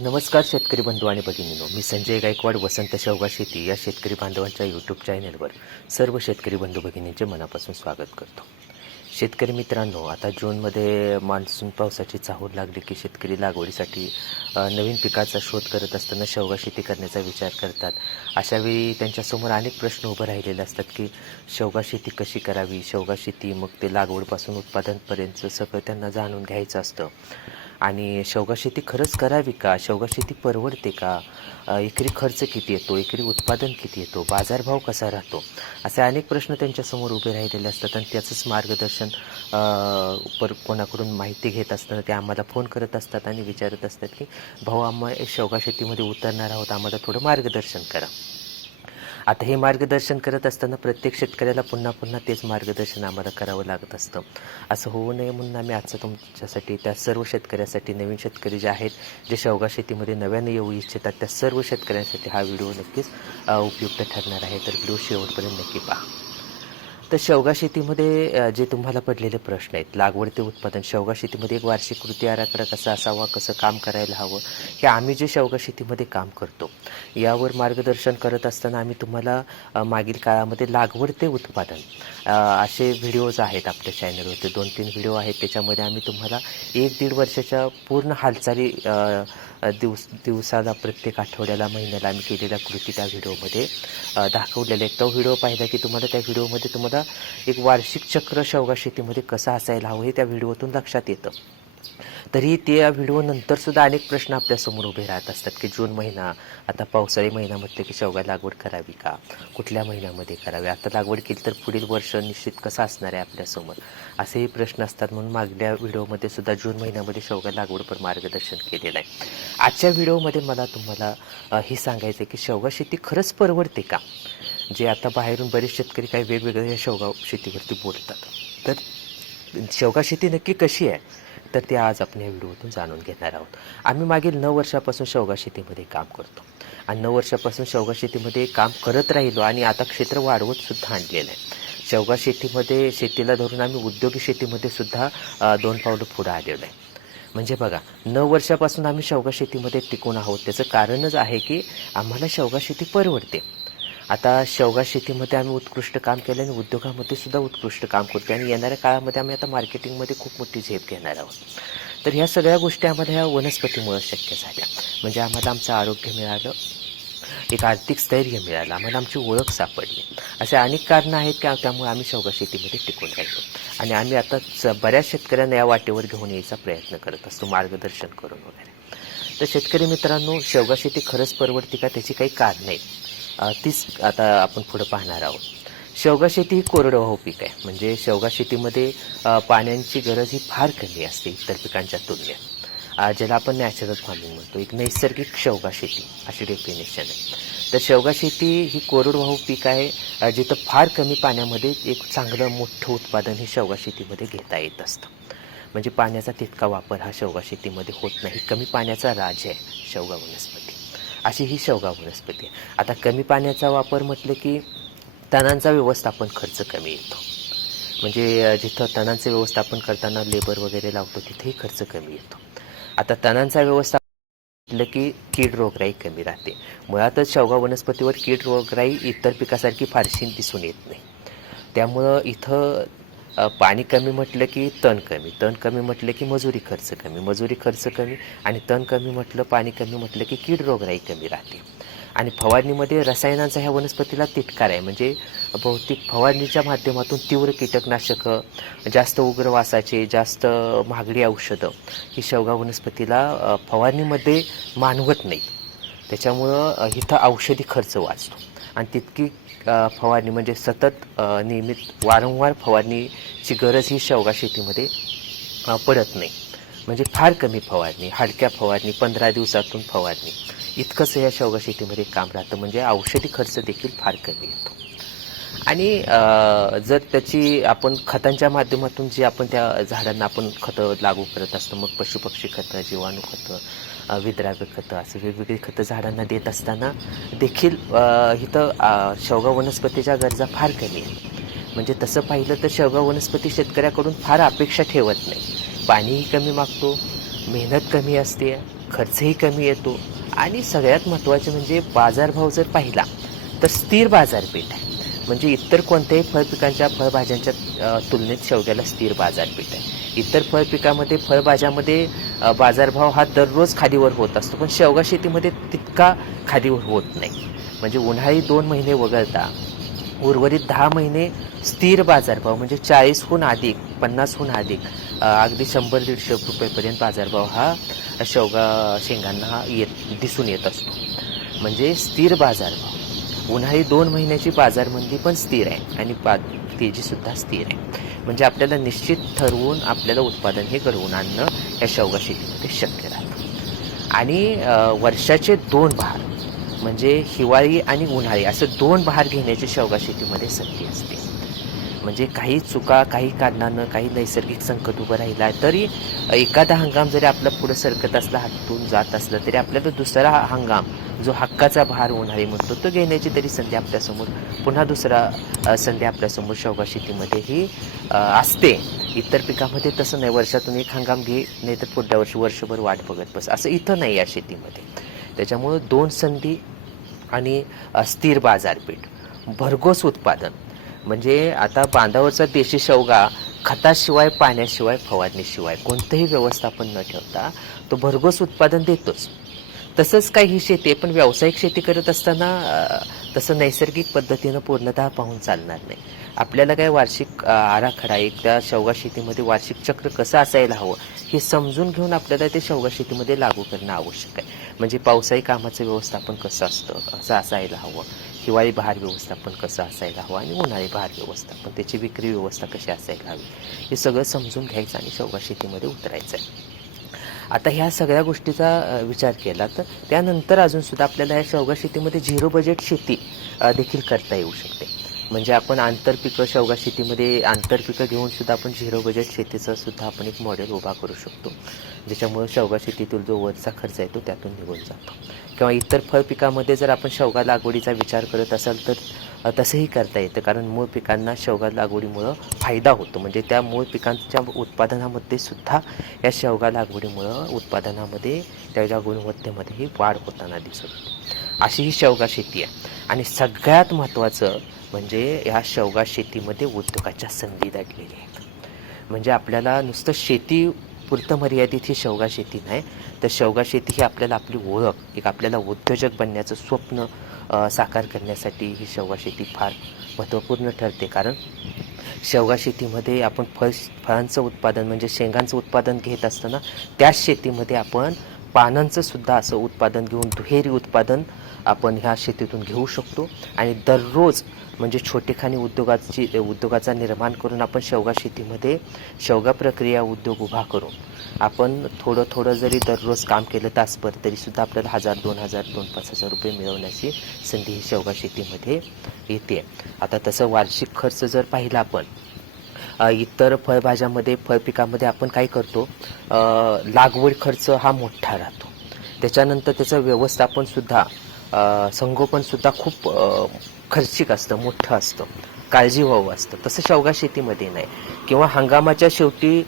नमस्कार शेतकरी बंधू आणि भगिनींनो, मी संजय गायकवाड वसंत शेवगा शेती या शेतकरी बांधवांच्या यूट्यूब चॅनलवर सर्व शेतकरी बंधू भगिनींचे मनापासून स्वागत करतो. शेतकरी मित्रांनो, आता जूनमध्ये मान्सून पावसाची चाहूल लागली की शेतकरी लागवडीसाठी नवीन पिकाचा शोध करत असताना शेवगा शेती करण्याचा विचार करतात. अशावेळी त्यांच्यासमोर अनेक प्रश्न उभे राहिलेले असतात की शेवगा शेती कशी करावी, शेवगा शेती मग ते लागवडपासून उत्पादनपर्यंत सगळं त्यांना जाणून घ्यायचं असतं. आणि शेवगा शेती खरंच करावी का? शेवगा शेती परवडते का? एकरी खर्च किती येतो? एकरी उत्पादन किती येतो? बाजारभाव कसा राहतो? असे अनेक प्रश्न त्यांच्यासमोर उभे राहिलेले असतात आणि त्याचंच मार्गदर्शन कोणाकडून माहिती घेत असताना ते आम्हाला फोन करत असतात आणि विचारत असतात की भाऊ, आम्ही शेवगा शेतीमध्ये उतरणार आहोत, आम्हाला थोडं मार्गदर्शन करा. आता हे मार्गदर्शन करत असताना प्रत्येक शेतकऱ्याला पुन्हा पुन्हा तेच मार्गदर्शन आम्हाला करावं लागत असतं. असं होऊ नये म्हणून आम्ही आजचं तुमच्यासाठी, त्या सर्व शेतकऱ्यासाठी, नवीन शेतकरी जे आहेत, जे शेवगा शेतीमध्ये नव्यानं येऊ इच्छितात, त्या सर्व शेतकऱ्यांसाठी हा व्हिडिओ नक्कीच उपयुक्त ठरणार आहे. तर व्हिडिओ शेवटपर्यंत नक्की पहा. तर शेवगा शेतीमध्ये जे तुम्हाला पडलेले प्रश्न आहेत, लागवड ते उत्पादन, शेवगा शेतीमध्ये एक वार्षिक कृती आराखडा कसा असावा, कसं काम करायला हवं, हे आम्ही जे शेवगा शेतीमध्ये काम करतो यावर मार्गदर्शन करत असताना आम्ही तुम्हाला मागील काळामध्ये लागवड ते उत्पादन असे व्हिडिओज आहेत आपल्या चॅनलवरती. 2-3 व्हिडिओ आहेत, त्याच्यामध्ये आम्ही तुम्हाला 1-1.5 वर्षाच्या पूर्ण हालचाली दिवसाला, प्रत्येक आठवड्याला, महिन्याला आम्ही केलेल्या कृती त्या व्हिडिओमध्ये दाखवलेल्या आहेत. तो व्हिडिओ पाहिला की तुम्हाला त्या व्हिडिओमध्ये तुम्हाला एक वार्षिक चक्र शेवगा शेतीमध्ये कसं असायला हवं हे त्या व्हिडिओतून लक्षात येतं. तरी त्या व्हिडिओनंतरसुद्धा अनेक प्रश्न आपल्यासमोर उभे राहत असतात की जून महिना, आता पावसाळी महिना म्हटलं की शेवगा लागवड करावी का? कुठल्या महिन्यामध्ये करावी? आता लागवड केली तर पुढील वर्ष निश्चित कसं असणार आहे आपल्यासमोर? असेही प्रश्न असतात. म्हणून मागल्या व्हिडिओमध्ये सुद्धा जून महिन्यामध्ये शेवगा लागवडपर मार्गदर्शन केलेलं आहे. आजच्या व्हिडिओमध्ये मला तुम्हाला हे सांगायचं आहे की शेवगा शेती खरंच परवडते का? जे आता बाहेरून बरेच शेतकरी काही वेगवेगळ्या शेवगा शेतीवरती बोलतात. तर शेवगा शेती नक्की कशी आहे, तर ते आज आपण या व्हिडिओतून जाणून घेणार आहोत. आम्ही मागील 9 वर्षापासून शेवगा शेतीमध्ये काम करतो आणि 9 वर्षापासून शेवगा शेतीमध्ये काम करत राहिलो आणि आता क्षेत्र वाढवत सुद्धा आणलेलं आहे. शेवगा शेतीमध्ये, शेतीला धरून आम्ही उद्योगी शेतीमध्ये सुद्धा 2 पावलं पुढं आलेलो आहे. म्हणजे बघा, 9 वर्षापासून आम्ही शेवगा शेतीमध्ये टिकून आहोत. त्याचं कारणच आहे की आम्हाला शेवगा शेती परवडते. आता शेवगा शेतीमध्ये आम्ही उत्कृष्ट काम केलं आणि उद्योगामध्ये सुद्धा उत्कृष्ट काम करतो आणि येणाऱ्या काळामध्ये आम्ही आता मार्केटिंगमध्ये खूप मोठी झेप घेणार आहोत. तर ह्या सगळ्या गोष्टी आम्हाला ह्या वनस्पतीमुळे शक्य झाल्या. म्हणजे आम्हाला आमचं आरोग्य मिळालं, एक आर्थिक स्थैर्य मिळालं, आम्हाला आमची ओळख सापडली. असे अनेक कारणं आहेत की त्यामुळे आम्ही शेवगा शेतीमध्ये टिकून राहिलो आणि आम्ही आता बऱ्याच शेतकऱ्यांना या वाटेवर घेऊन यायचा प्रयत्न करत असतो, मार्गदर्शन करून वगैरे. तर शेतकरी मित्रांनो, शेवगा शेती खरंच परवडते का? त्याची काही कारणं आहेत. तीच आता आपण पुढं पाहणार आहोत. शेवगा शेती ही कोरडवाहू पीक आहे. म्हणजे शेवगा शेतीमध्ये पाण्याची गरज ही फार कमी असते इतर पिकांच्या तुलनेत. ज्याला आपण नॅचरल फार्मिंग म्हणतो, एक नैसर्गिक शेवगा शेती अशी डेफिनेशन आहे. तर शेवगा शेती ही कोरडवाहू पीक आहे, जिथं फार कमी पाण्यामध्ये एक चांगलं मोठं उत्पादन हे शेवगा शेतीमध्ये घेता येत असतं. म्हणजे पाण्याचा तितका वापर हा शेवगा शेतीमध्ये होत नाही. कमी पाण्याचा राज आहे शेवगा वनस्पती, अशी ही शेवगा वनस्पती आहे. आता कमी पाण्याचा वापर म्हटलं की तणांचा व्यवस्थापन खर्च कमी येतो. म्हणजे जिथं तणांचं व्यवस्थापन करताना लेबर वगैरे लावतो तिथेही खर्च कमी येतो. आता तणांचा व्यवस्थापन म्हटलं की कीड रोगराई कमी राहते. मुळातच शेवगा वनस्पतीवर कीड रोगराई इतर पिकासारखी फारशी दिसून येत नाही. त्यामुळं इथं पाणी कमी म्हटलं की तण कमी, तण कमी म्हटलं की मजुरी खर्च कमी, मजुरी खर्च कमी आणि तण कमी म्हटलं, पाणी कमी म्हटलं की कीड रोगराई कमी राहते. आणि फवारणीमध्ये रसायनांचा ह्या वनस्पतीला तिटकार आहे. म्हणजे बहुतेक फवारणीच्या माध्यमातून तीव्र कीटकनाशकं, जास्त उग्र वासाचे, जास्त महागडी औषधं ही शेवगा वनस्पतीला फवारणीमध्ये मानवत नाही. त्याच्यामुळं इथं औषधी खर्च वाचतो आणि तितकी फवारणी म्हणजे सतत नियमित वारंवार फवारणीची गरज ही शेवगा शेतीमध्ये पडत नाही. म्हणजे फार कमी फवारणी, हलक्या फवारणी, 15 दिवसातून फवारणी, इतकंच या शेवगा शेतीमध्ये काम राहतं. म्हणजे औषधी खर्च देखील फार कमी येतो. आणि जर त्याची आपण खतांच्या माध्यमातून जे आपण त्या झाडांना आपण खतं लागू करत असतो, मग पशुपक्षी खतं, जीवाणू खतं, विद्राव्य खतं, असं वेगवेगळी खतं झाडांना देत असताना देखील इथं शेवगा वनस्पतीच्या गरजा फार कमी आहेत. म्हणजे तसं पाहिलं तर शेवगा वनस्पती शेतकऱ्याकडून फार अपेक्षा ठेवत नाही. पाणीही कमी मागतो, मेहनत कमी असते, खर्चही कमी येतो आणि सगळ्यात महत्त्वाचे म्हणजे बाजारभाव जर पाहिला तर स्थिर बाजारपेठ आहे. म्हणजे इतर कोणत्याही फळपिकांच्या फळभाज्यांच्या तुलनेत शेवग्याला स्थिर बाजारपेठ आहे. इतर फळपिकामध्ये फळभाज्यामध्ये बाजारभाव हा दररोज खालीवर होत असतो, पण शेवगा शेतीमध्ये तितका खालीवर होत नाही. म्हणजे उन्हाळी 2 महिने वगळता उर्वरित 10 महिने स्थिर बाजारभाव म्हणजे 40हून अधिक 50हून अधिक अगदी 100-150 रुपयेपर्यंत बाजारभाव हा शेंगांना दिसून येत असतो. म्हणजे स्थिर बाजारभाव. उन्हाळी 2 महिन्याची बाजारमंदी पण स्थिर आहे आणि तेजीसुद्धा स्थिर आहे. म्हणजे आपल्याला निश्चित ठरवून आपल्याला उत्पादन हे घडवून आणणं या शेवगा शेतीमध्ये शक्य राहतं. आणि वर्षाचे 2 बहार म्हणजे हिवाळी आणि उन्हाळी असं 2 बहार घेण्याची शेवगा शेतीमध्ये संधी असते. म्हणजे काही चुका, काही कारणानं, काही नैसर्गिक संकट उभं राहिला तरी एखादा हंगाम जरी आपला पुढं सरकत असला, हातून जात असलं तरी आपल्याला दुसरा हंगाम जो हक्काचा बहार उन्हाळी म्हणतो तो घेण्याची तरी संधी आपल्यासमोर, पुन्हा दुसरा संधी आपल्यासमोर शेवगा शेतीमध्ये ही असते. इतर पिकामध्ये तसं नाही, वर्षातून एक हंगाम घे नाही तर पुढल्या वर्षी वर्षभर वाट बघत बस, असं इथं नाही या शेतीमध्ये. त्याच्यामुळं 2 संधी आणि स्थिर बाजारपेठ, भरघोस उत्पादन. म्हणजे आता बांधावरचा देशी शेवगा खताशिवाय, पाण्याशिवाय, फवारणीशिवाय कोणतंही व्यवस्थापन न ठेवता तो भरघोस उत्पादन देतोच. तसंच काही ही शेती आहे, पण व्यावसायिक शेती करत असताना तसं नैसर्गिक पद्धतीनं पूर्णतः पाहून चालणार नाही. आपल्याला काय वार्षिक आराखडा, एक त्या शेवगा शेतीमध्ये वार्षिक चक्र कसं असायला हवं हे समजून घेऊन आपल्याला ते शेवगा शेतीमध्ये लागू करणं आवश्यक आहे. म्हणजे पावसाळी कामाचं व्यवस्थापन कसं कसं असायला हवं, हिवाळी बहार व्यवस्थापन कसं असायला हवं आणि उन्हाळी बहार व्यवस्थापन, त्याची विक्री व्यवस्था कशी असायला हवी, हे सगळं समजून घ्यायचं आणि शेवगा शेतीमध्ये उतरायचं आहे. आता ह्या सगळ्या गोष्टीचा विचार केला तर त्यानंतर अजूनसुद्धा आपल्याला ह्या शेवगा शेतीमध्ये 0 बजेट शेती देखील करता येऊ शकते. म्हणजे आपण आंतरपिकं शेवगा शेतीमध्ये आंतरपिकं घेऊन सुद्धा आपण 0 बजेट शेतीचं सुद्धा आपण एक मॉडेल उभा करू शकतो, ज्याच्यामुळे शेवगा शेतीतील जो वरचा खर्च आहे तो त्यातून निघून जातो. किंवा इतर फळपिकामध्ये जर आपण शेवगा लागवडीचा विचार करत असाल तर तसंही करता येतं, कारण मूळ पिकांना शेवगा लागवडीमुळं फायदा होतो. म्हणजे त्या मूळ पिकांच्या उत्पादनामध्ये सुद्धा या शेवगा लागवडीमुळं उत्पादनामध्ये त्याच्या गुणवत्तेमध्येही वाढ होताना दिसत होती. अशी ही शेवगा शेती आहे. आणि सगळ्यात महत्त्वाचं म्हणजे ह्या शेवगा शेतीमध्ये उद्योगाच्या संधी दडलेल्या आहेत. म्हणजे आपल्याला नुसतं शेती पुरतं मर्यादित ही शेवगा शेती नाही, तर शेवगा शेती ही आपल्याला आपली ओळख, एक आपल्याला उद्योजक बनण्याचं स्वप्न साकार करण्यासाठी ही शेवगा शेती फार महत्त्वपूर्ण ठरते. कारण शेवगा शेतीमध्ये आपण फळांचं उत्पादन म्हणजे शेंगांचं उत्पादन घेत असताना त्याच शेतीमध्ये आपण पानांचं सुद्धा असं उत्पादन घेऊन दुहेरी उत्पादन आपण ह्या शेतीतून घेऊ शकतो. आणि दररोज म्हणजे छोटेखानी उद्योगाचा निर्माण करून आपण शेवगा शेतीमध्ये शेवगा प्रक्रिया उद्योग उभा करून आपण थोडं जरी दररोज काम केलं तासभर तरीसुद्धा आपल्याला 1000-2000, 2-5 रुपये मिळवण्याची संधी ही शेवगा शेतीमध्ये येते. आता तसं वार्षिक खर्च जर पाहिला आपण इतर फळभाज्यामध्ये फळपिकामध्ये आपण काय करतो, लागवड खर्च हा मोठा राहतो, त्याच्यानंतर त्याचं व्यवस्थापनसुद्धा संगोपनसुद्धा खूप खर्चिक असतं, मोठं असतं, काळजीवाहू असतं. तसं शेवगा शेतीमध्ये नाही. किंवा हंगामाच्या शेवटी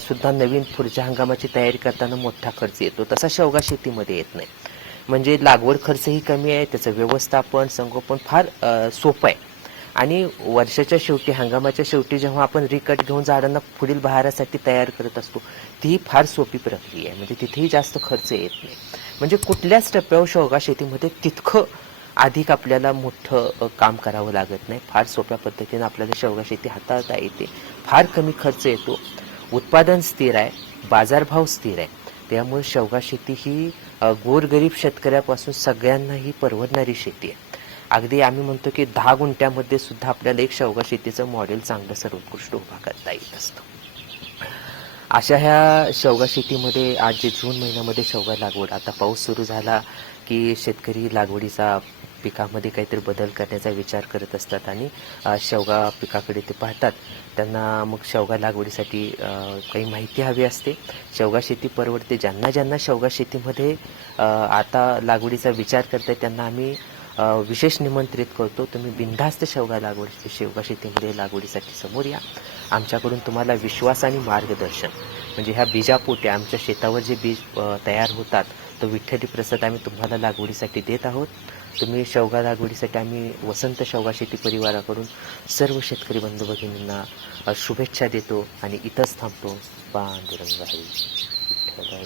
सुद्धा नवीन पुढच्या हंगामाची तयारी करताना मोठा खर्च येतो, तसा शेवगा शेतीमध्ये येत नाही. म्हणजे लागवड खर्चही कमी आहे, त्याचं व्यवस्थापन संगोपन फार सोपं आहे. आणि वर्षाच्या शेवटी हंगामाच्या शेवटी जेव्हा आपण रिकट घेऊन झाडांना पुढील बहारासाठी तयार करत असतो ती फार सोपी प्रक्रिया आहे. म्हणजे तिथेही जास्त खर्च येत नाही. म्हणजे कुठल्याच टप्प्यावर शेवगा शेतीमध्ये तितकं अधिक आपल्याला मोठं काम करावं लागत नाही. फार सोप्या पद्धतीनं आपल्याला शेवगा शेती हाताळता येते, फार कमी खर्च येतो, उत्पादन स्थिर आहे, बाजारभाव स्थिर आहे. त्यामुळे शेवगा शेती ही गोरगरीब शेतकऱ्यापासून सगळ्यांनाही परवडणारी शेती आहे. अगदी आम्ही म्हणतो की 10 गुंठ्यामध्ये सुद्धा आपल्याला एक शेवगा शेतीचं मॉडेल चांगलं सर्वोत्कृष्ट उभा करता येत असतं. अशा ह्या शेवगा शेतीमध्ये आज जे जून महिन्यामध्ये शेवगा लागवड, आता पाऊस सुरू झाला की शेतकरी लागवडीचा पिकामध्ये काहीतरी बदल करण्याचा विचार करत असतात आणि शेवगा पिकाकडे ते पाहतात. त्यांना मग शेवगा लागवडीसाठी काही माहिती हवी असते. शेवगा शेती परवडते ज्यांना शेवगा शेतीमध्ये आता लागवडीचा विचार करताय त्यांना आम्ही विशेष निमंत्रित करतो. तुम्ही बिनधास्त शेवगा शेतीमध्ये लागवडीसाठी समोर या. आमच्याकडून तुम्हाला विश्वास आणि मार्गदर्शन म्हणजे ह्या बीजापोटी आमच्या शेतावर जे बीज तयार होतात तो विठ्ठली प्रसाद आम्ही तुम्हाला लागवडीसाठी देत आहोत. तुम्ही शेवगा लागवडीसाठी आम्ही वसंत शेवगा शेती परिवाराकडून सर्व शेतकरी बंधू भगिनींना शुभेच्छा देतो आणि इथंच थांबतो. पांडुरंग हरी विठ्ठल.